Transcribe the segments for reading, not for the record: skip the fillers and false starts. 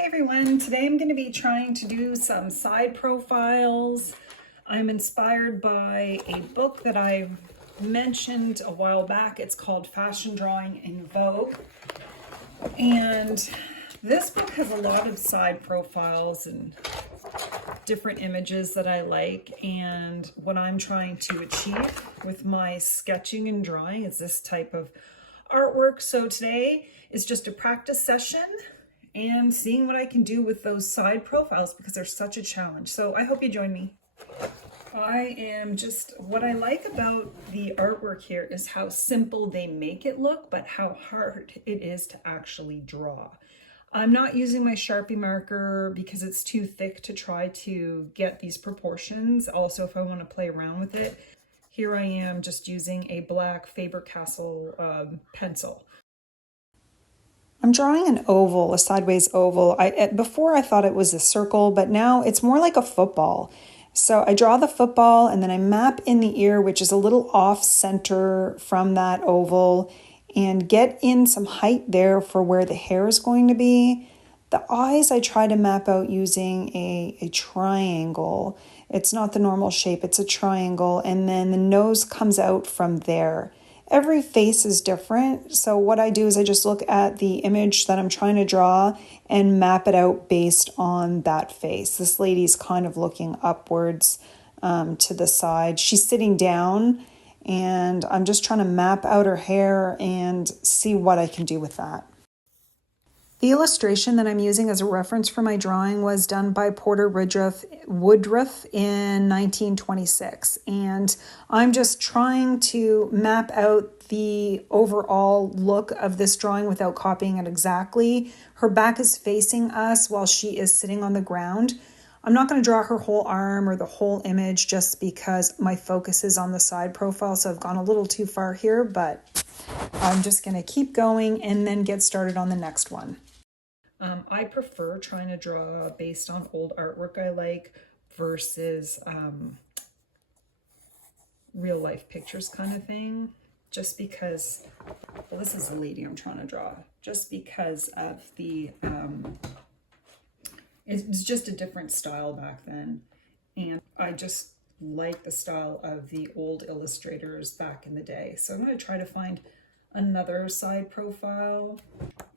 Hey everyone, today I'm going to be trying to do some side profiles. I'm inspired by a book that I mentioned a while back. It's called Fashion Drawing in Vogue. And this book has a lot of side profiles and different images that I like. And what I'm trying to achieve with my sketching and drawing is this type of artwork. So today is just a practice session and seeing what I can do with those side profiles because they're such a challenge. So I hope you join me. What I like about the artwork here is how simple they make it look, but how hard it is to actually draw. I'm not using my Sharpie marker because it's too thick to try to get these proportions. Also, if I want to play around with it, here I am just using a black Faber Castell pencil. I'm drawing an oval, a sideways oval. Before I thought it was a circle, but now it's more like a football. So I draw the football and then I map in the ear, which is a little off center from that oval, and get in some height there for where the hair is going to be. The eyes I try to map out using a triangle. It's not the normal shape, it's a triangle, and then the nose comes out from there. Every face is different, so what I do is I just look at the image that I'm trying to draw and map it out based on that face. This lady's kind of looking upwards to the side. She's sitting down, and I'm just trying to map out her hair and see what I can do with that. The illustration that I'm using as a reference for my drawing was done by Porter Woodruff in 1926. And I'm just trying to map out the overall look of this drawing without copying it exactly. Her back is facing us while she is sitting on the ground. I'm not going to draw her whole arm or the whole image just because my focus is on the side profile. So I've gone a little too far here, but I'm just going to keep going and then get started on the next one. I prefer trying to draw based on old artwork I like versus real life pictures kind of thing, just because, well, this is the lady I'm trying to draw, just because of the, it was just a different style back then. And I just like the style of the old illustrators back in the day. So I'm going to try to find another side profile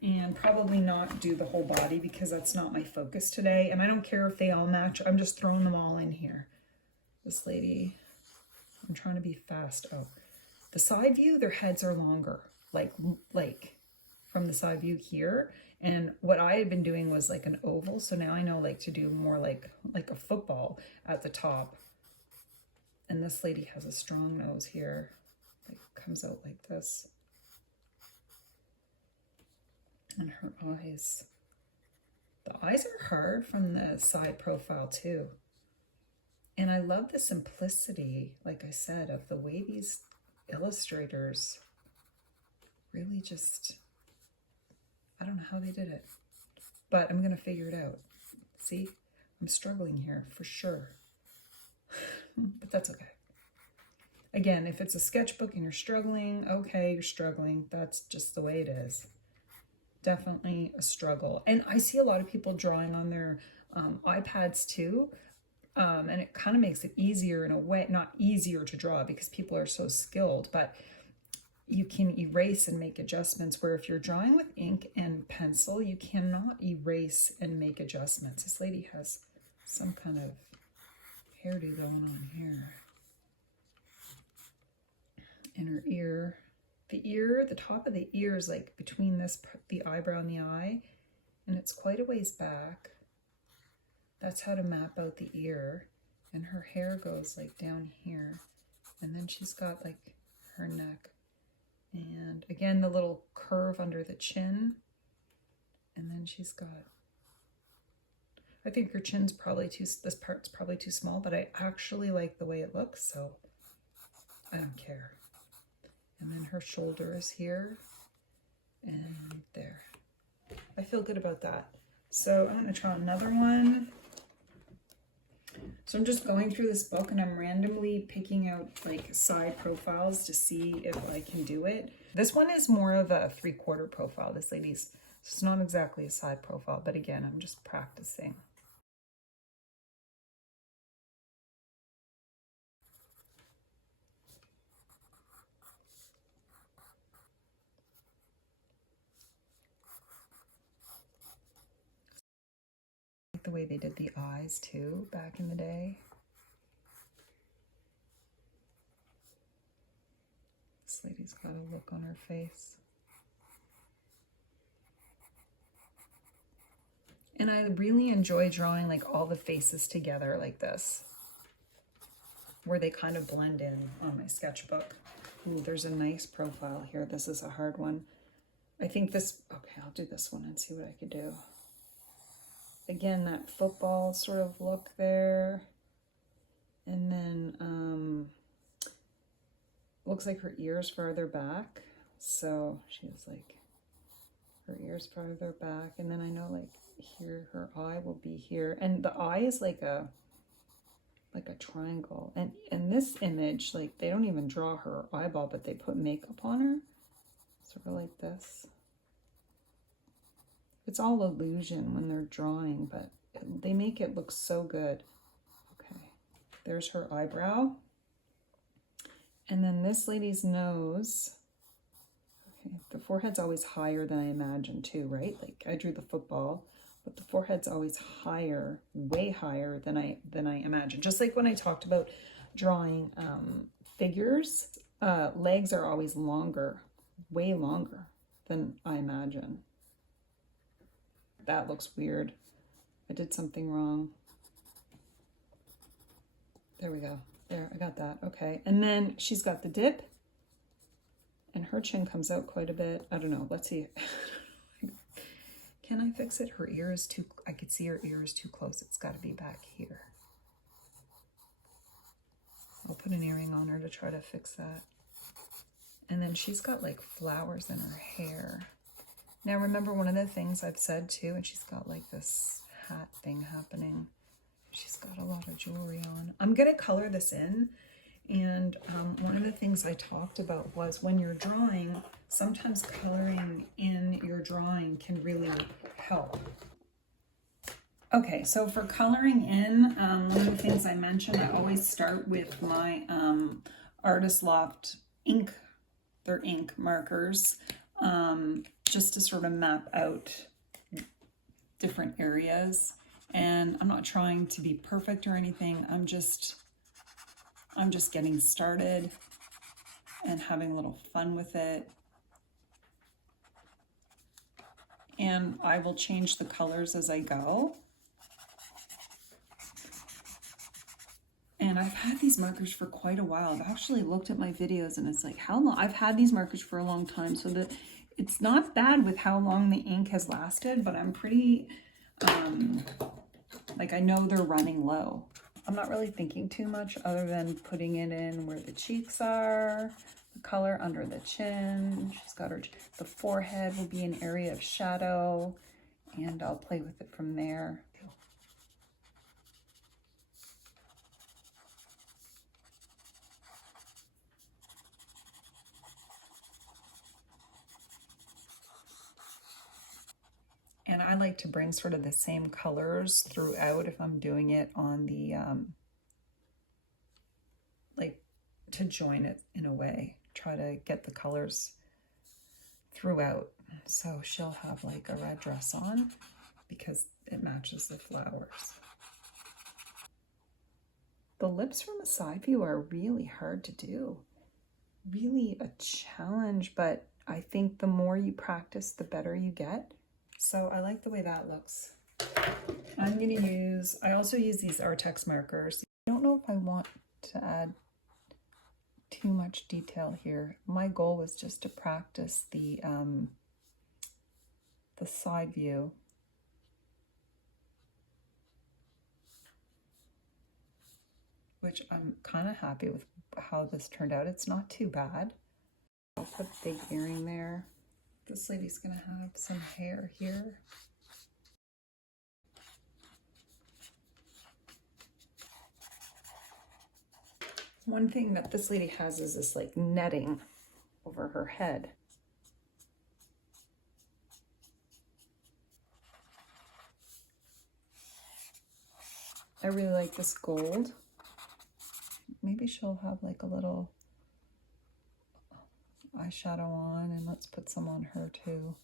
and probably not do the whole body because that's not my focus today. And I don't care if they all match. I'm just throwing them all in here. This lady, I'm trying to be fast. Oh, the side view, their heads are longer, like from the side view here. And what I had been doing was like an oval. So now I know like to do more like a football at the top. And this lady has a strong nose here. Like comes out like this. And her eyes. The eyes are hard from the side profile too. And I love the simplicity, like I said, of the way these illustrators really just, I don't know how they did it, but I'm going to figure it out. See, I'm struggling here for sure, but that's okay. Again, if it's a sketchbook and you're struggling, okay, you're struggling. That's just the way it is. Definitely a struggle. And I see a lot of people drawing on their iPads too. And it kind of makes it easier in a way, not easier to draw because people are so skilled, but you can erase and make adjustments, where if you're drawing with ink and pencil, you cannot erase and make adjustments. This lady has some kind of hairdo going on here. In her ear. The top of the ear is like between the eyebrow and the eye, and it's quite a ways back. That's how to map out the ear. And her hair goes like down here, and then she's got like her neck, and again the little curve under the chin, and then she's got, I think her chin's probably this part's probably too small, but I actually like the way it looks, so I don't care. And then her shoulder is here and there. I feel good about that. So I'm going to try another one. So I'm just going through this book and I'm randomly picking out like side profiles to see if I can do it. This one is more of a 3/4 profile. This lady's It's not exactly a side profile, but again, I'm just practicing. I like the way they did the eyes too back in the day. This lady's got a look on her face. And I really enjoy drawing like all the faces together like this, where they kind of blend in on my sketchbook. Ooh, there's a nice profile here. This is a hard one. I think this, okay, I'll do this one and see what I could do. Again, that football sort of look there. And then looks like her ears farther back. So she's like, her ears farther back. And then I know like here, her eye will be here. And the eye is like a triangle. And in this image, like they don't even draw her eyeball, but they put makeup on her. Sort of like this. It's all illusion when they're drawing, but they make it look so good. Okay, there's her eyebrow. And then this lady's nose. Okay, the forehead's always higher than I imagined too, right? Like I drew the football, but the forehead's always higher, way higher than I imagined. Just like when I talked about drawing figures, legs are always longer, way longer than I imagine. That looks weird. I did something wrong. There we go. There, I got that. Okay. And then she's got the dip. And her chin comes out quite a bit. I don't know. Let's see. Can I fix it? Her ear is too... I could see her ear is too close. It's got to be back here. I'll put an earring on her to try to fix that. And then she's got like flowers in her hair. Now remember, one of the things I've said too, and she's got like this hat thing happening. She's got a lot of jewelry on. I'm going to color this in. And one of the things I talked about was when you're drawing, sometimes coloring in your drawing can really help. Okay, so for coloring in, one of the things I mentioned, I always start with my Artist Loft ink. They're ink markers. Just to sort of map out different areas. And I'm not trying to be perfect or anything. I'm just getting started and having a little fun with it. And I will change the colors as I go. And I've had these markers for quite a while. I've actually looked at my videos and it's like, how long? I've had these markers for a long time, so that it's not bad with how long the ink has lasted, but I'm pretty, like I know they're running low. I'm not really thinking too much other than putting it in where the cheeks are, the color under the chin. She's got her, the forehead will be an area of shadow, and I'll play with it from there. And I like to bring sort of the same colors throughout if I'm doing it on the, like to join it in a way, try to get the colors throughout. So she'll have like a red dress on because it matches the flowers. The lips from a side view are really hard to do. Really a challenge, but I think the more you practice, the better you get. So I like the way that looks. I'm going to use, I also use these Arrtx markers. I don't know if I want to add too much detail here. My goal was just to practice the side view. Which I'm kind of happy with how this turned out. It's not too bad. I'll put a big earring there. This lady's gonna have some hair here. One thing that this lady has is this like netting over her head. I really like this gold. Maybe she'll have like a little eyeshadow on, and let's put some on her too.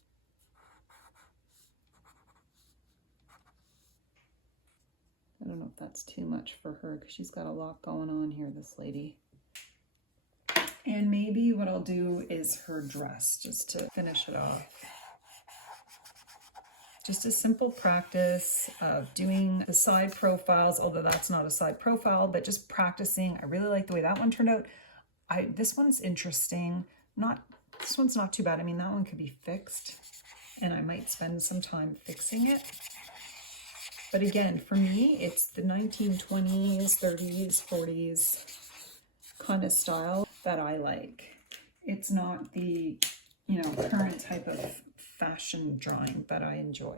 I don't know if that's too much for her because she's got a lot going on here, this lady. And maybe what I'll do is her dress just to finish it off. Just a simple practice of doing the side profiles, although that's not a side profile, but just practicing. I really like the way that one turned out. This one's interesting. This one's not too bad. I mean, that one could be fixed, and I might spend some time fixing it. But again, for me, it's the 1920s, 30s, 40s kind of style that I like. It's not the, current type of fashion drawing that I enjoy.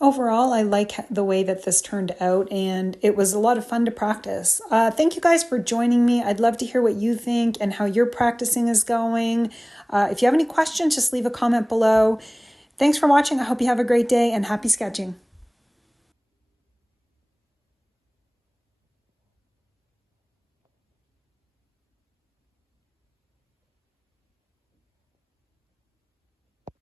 Overall, I like the way that this turned out, and it was a lot of fun to practice. Thank you guys for joining me. I'd love to hear what you think and how your practicing is going. If you have any questions, just leave a comment below. Thanks for watching. I hope you have a great day, and happy sketching.